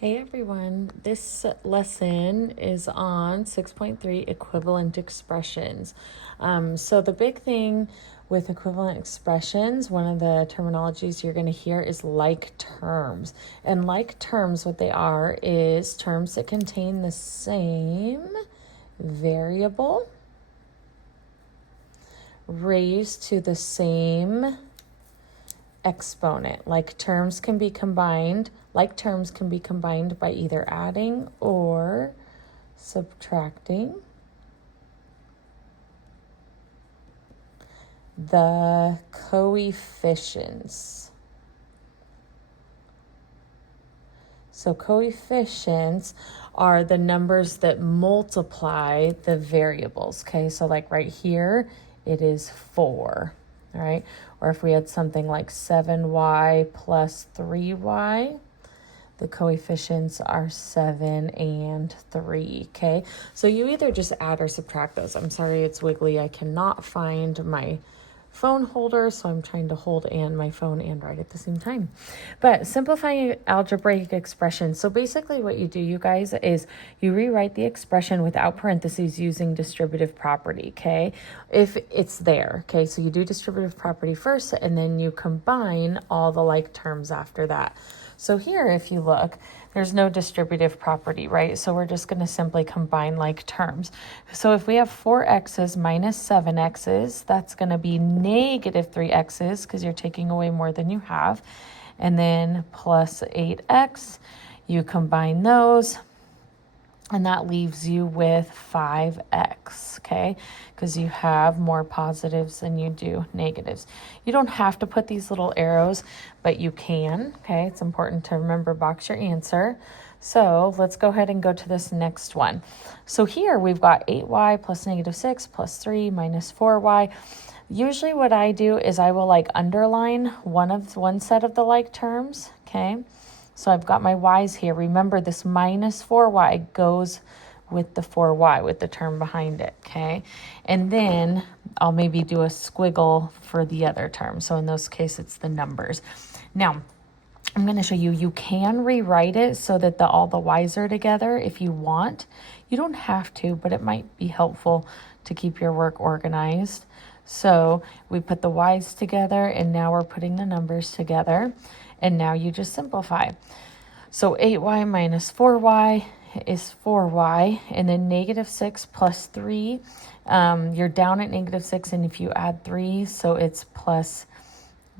Hey everyone, this lesson is on 6.3 equivalent expressions. So the big thing with equivalent expressions, one of the terminologies you're going to hear is like terms. And like terms, what they are is terms that contain the same variable raised to the same exponent. Like terms can be combined by either adding or subtracting the coefficients. So coefficients are the numbers that multiply the variables. Okay, so like right here, it is 4. All right, or if we had something like 7y plus 3y, the coefficients are 7 and 3, okay? So you either just add or subtract those. I'm sorry, it's wiggly. I cannot find my phone holder, so I'm trying to hold and my phone and write at the same time. But simplifying algebraic expressions. So basically what you do, you guys, is you rewrite the expression without parentheses using distributive property, okay? If it's there, okay? So you do distributive property first, and then you combine all the like terms after that. So here, if you look, there's no distributive property, right? So we're just going to simply combine like terms. So if we have 4x's minus 7x's, that's going to be negative 3x's because you're taking away more than you have. And then plus 8x, you combine those, and that leaves you with 5x, okay? Because you have more positives than you do negatives. You don't have to put these little arrows, but you can, okay? It's important to remember, box your answer. So let's go ahead and go to this next one. So here we've got 8y plus negative 6 plus 3 minus 4y. Usually what I do is I will like underline one set of the like terms, okay? So I've got my y's here. Remember, this minus 4y goes with the 4y, with the term behind it, okay? And then I'll maybe do a squiggle for the other term. So in those cases, it's the numbers. Now, I'm going to show you, you can rewrite it so that all the y's are together if you want. You don't have to, but it might be helpful to keep your work organized. So we put the y's together, and now we're putting the numbers together. And now you just simplify. So 8y minus 4y is 4y, and then negative 6 plus 3, you're down at negative 6, and if you add 3, so it's plus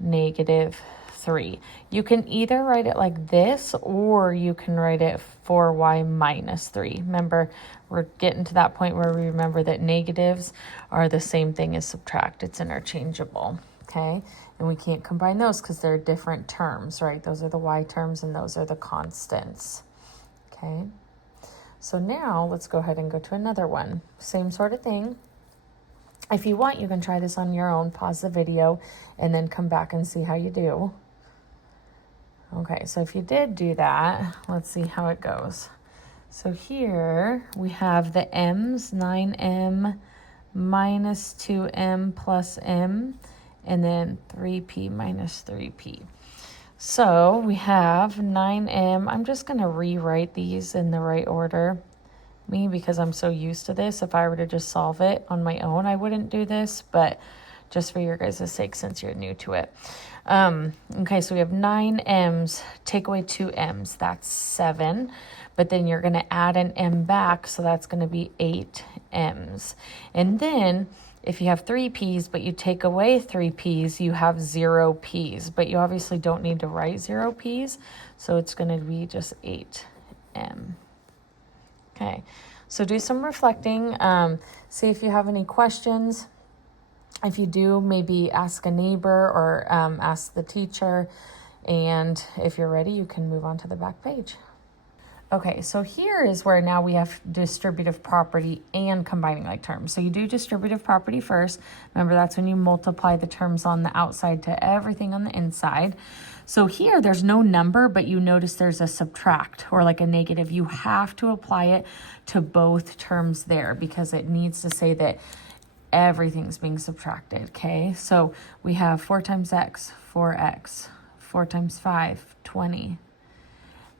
negative 3. You can either write it like this, or you can write it 4y minus 3. Remember, we're getting to that point where we remember that negatives are the same thing as subtract. It's interchangeable, okay? And we can't combine those because they're different terms, right? Those are the y terms, and those are the constants, okay? So now let's go ahead and go to another one. Same sort of thing. If you want, you can try this on your own, pause the video, and then come back and see how you do. Okay, so if you did do that, let's see how it goes. So here we have the m's, 9m minus 2m plus m, and then 3p minus 3p. So we have 9m. I'm just going to rewrite these in the right order. Because I'm so used to this, if I were to just solve it on my own, I wouldn't do this, but just for your guys' sake, since you're new to it. Okay, so we have 9m's, take away 2m's, that's 7. But then you're going to add an m back, so that's going to be 8m's. And then if you have 3 p's, but you take away 3 p's, you have 0 p's. But you obviously don't need to write 0 p's, so it's going to be just 8m. Okay, so do some reflecting. See if you have any questions. If you do, maybe ask a neighbor or ask the teacher. And if you're ready, you can move on to the back page. Okay, so here is where now we have distributive property and combining like terms. So you do distributive property first. Remember, that's when you multiply the terms on the outside to everything on the inside. So here there's no number, but you notice there's a subtract or like a negative. You have to apply it to both terms there because it needs to say that everything's being subtracted, okay? So we have 4 times x, 4x, 4 times 5, 20.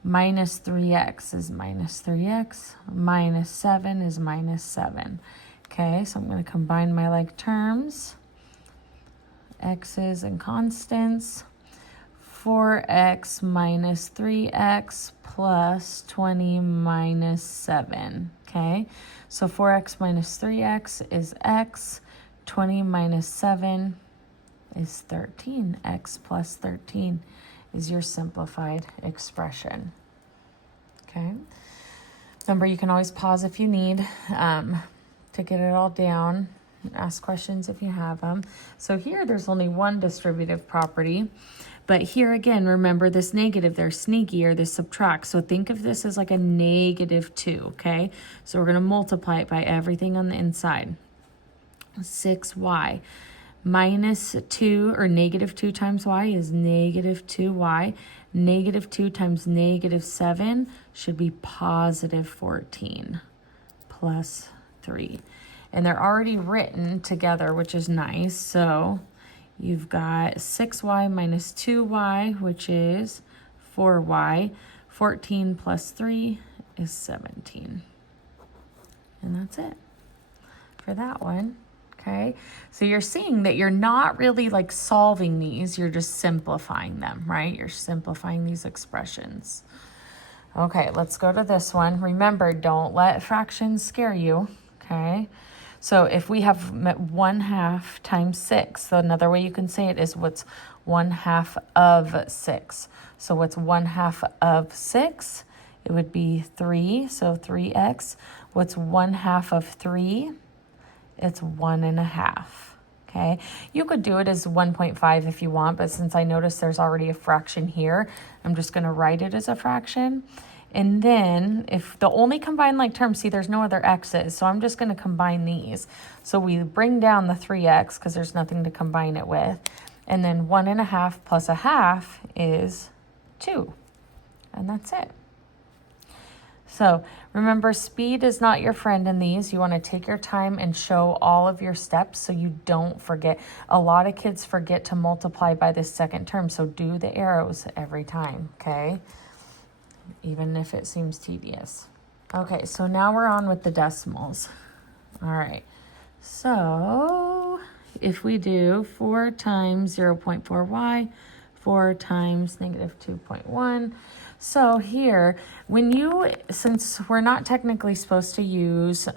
Minus 3x is minus 3x. Minus 7 is minus 7. Okay, so I'm going to combine my like terms. X's and constants. 4x minus 3x plus 20 minus 7. Okay, so 4x minus 3x is x. 20 minus 7 is 13. X plus 13 is your simplified expression. Okay. Remember, you can always pause if you need to get it all down. Ask questions if you have them. So here, there's only one distributive property. But here again, remember this negative, they're sneaky, or this subtract. So think of this as like a negative 2, okay? So we're going to multiply it by everything on the inside. 6y minus 2, or negative 2 times y is negative 2y. Negative 2 times negative 7 should be positive 14 plus 3. And they're already written together, which is nice. So you've got 6y minus 2y, which is 4y. 14 plus 3 is 17. And that's it for that one. Okay, so you're seeing that you're not really like solving these, you're just simplifying them, right? You're simplifying these expressions. Okay, let's go to this one. Remember, don't let fractions scare you, okay? So if we have 1/2 times 6, so another way you can say it is what's 1/2 of 6. So what's 1/2 of 6? It would be 3, so 3x. What's 1/2 of 3? It's 1.5, okay? You could do it as 1.5 if you want, but since I noticed there's already a fraction here, I'm just gonna write it as a fraction. And then if the only combined like terms, see there's no other x's, so I'm just gonna combine these. So we bring down the 3x because there's nothing to combine it with. And then 1.5 plus 1/2 is 2, and that's it. So remember, speed is not your friend in these. You want to take your time and show all of your steps so you don't forget. A lot of kids forget to multiply by this second term, so do the arrows every time, okay? Even if it seems tedious. Okay, so now we're on with the decimals. All right, so if we do 4 times 0.4y, 4 times negative 2.1, so here, since we're not technically supposed to use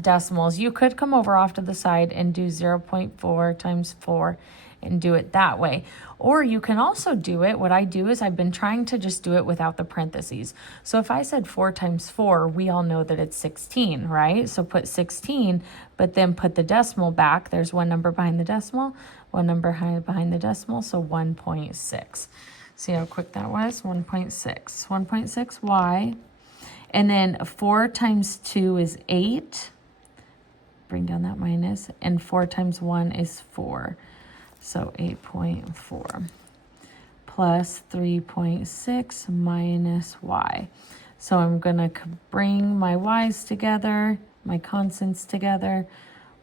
decimals, you could come over off to the side and do 0.4 times 4 and do it that way. Or you can also do it, what I do is I've been trying to just do it without the parentheses. So if I said 4 times 4, we all know that it's 16, right? So put 16, but then put the decimal back. There's one number behind the decimal, one number behind the decimal, so 1.6. See how quick that was? 1.6. 1.6y. And then 4 times 2 is 8. Bring down that minus. And 4 times 1 is 4. So 8.4. Plus 3.6 minus y. So I'm going to bring my y's together, my constants together.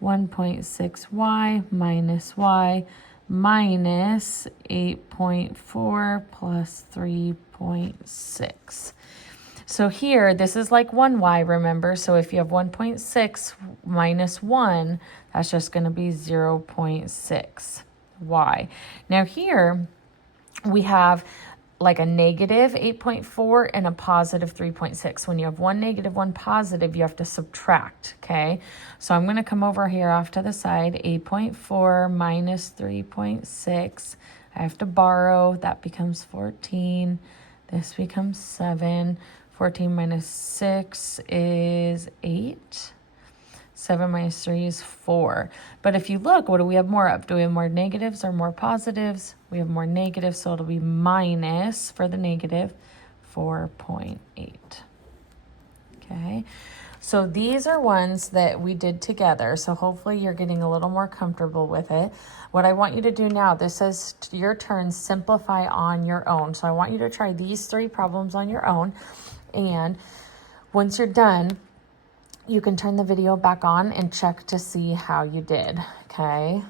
1.6y minus y minus 8.4 plus 3.6. So here, this is like 1y, remember? So if you have 1.6 minus 1, that's just going to be 0.6y. Now here, we have like a negative 8.4 and a positive 3.6. When you have one negative, one positive, you have to subtract, okay? So I'm going to come over here off to the side. 8.4 minus 3.6. I have to borrow. That becomes 14. This becomes 7. 14 minus 6 is 8. 7 minus 3 is 4. But if you look, what do we have more of? Do we have more negatives or more positives? We have more negatives, so it'll be minus, for the negative, 4.8. Okay, so these are ones that we did together, so hopefully you're getting a little more comfortable with it. What I want you to do now, this says your turn, simplify on your own. So I want you to try these 3 problems on your own, and once you're done, you can turn the video back on and check to see how you did, okay?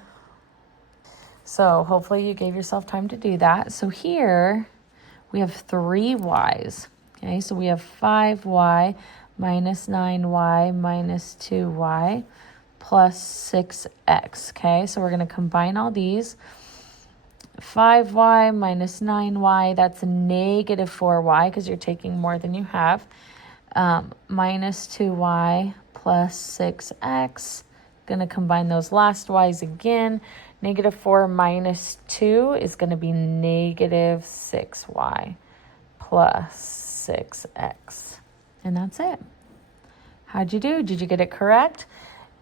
So hopefully you gave yourself time to do that. So here we have 3 y's. Okay, so we have 5y minus 9y minus 2y plus 6x. Okay, so we're going to combine all these. 5y minus 9y, that's negative 4y because you're taking more than you have. Minus 2y plus 6x. Going to combine those last y's again. Negative 4 minus 2 is going to be negative 6y plus 6x. And that's it. How'd you do? Did you get it correct?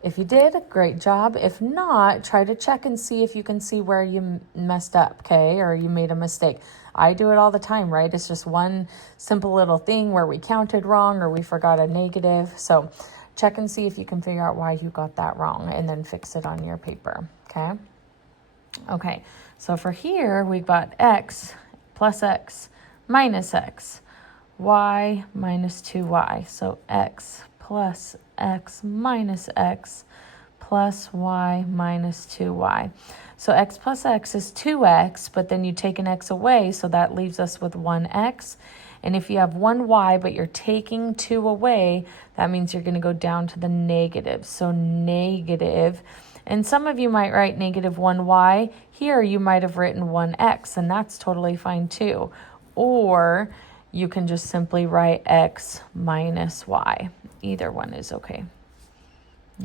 If you did, great job. If not, try to check and see if you can see where you messed up, okay, or you made a mistake. I do it all the time, right? It's just one simple little thing where we counted wrong or we forgot a negative. So check and see if you can figure out why you got that wrong and then fix it on your paper, okay? Okay, so for here, we've got x plus x minus x, y minus 2y. So x plus x minus x plus y minus 2y. So x plus x is 2x, but then you take an x away, so that leaves us with 1x. And if you have 1y, but you're taking 2 away, that means you're going to go down to the negative. So negative, and some of you might write negative 1y. Here you might have written 1x, and that's totally fine too. Or you can just simply write x minus y. Either one is okay.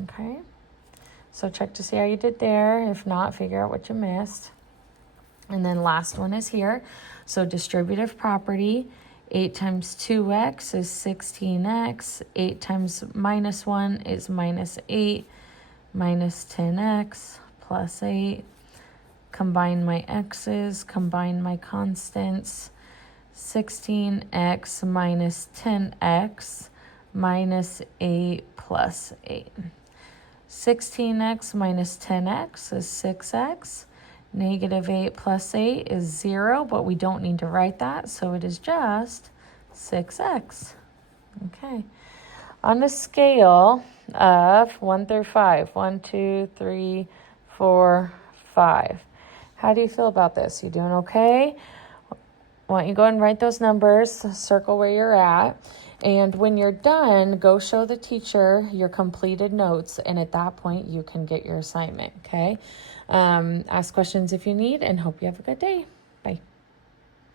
Okay, so check to see how you did there. If not, figure out what you missed. And then last one is here. So distributive property, 8 times 2x is 16x. 8 times minus 1 is minus 8. Minus 10x plus 8. Combine my x's, combine my constants. 16x minus 10x minus 8 plus 8. 16x minus 10x is 6x. Negative 8 plus 8 is 0, but we don't need to write that, so it is just 6x. Okay. On a scale of 1 through 5, 1, 2, 3, 4, 5. How do you feel about this? You doing okay? Why don't you go and write those numbers, circle where you're at, and when you're done, go show the teacher your completed notes, and at that point, you can get your assignment, okay? Ask questions if you need, and hope you have a good day.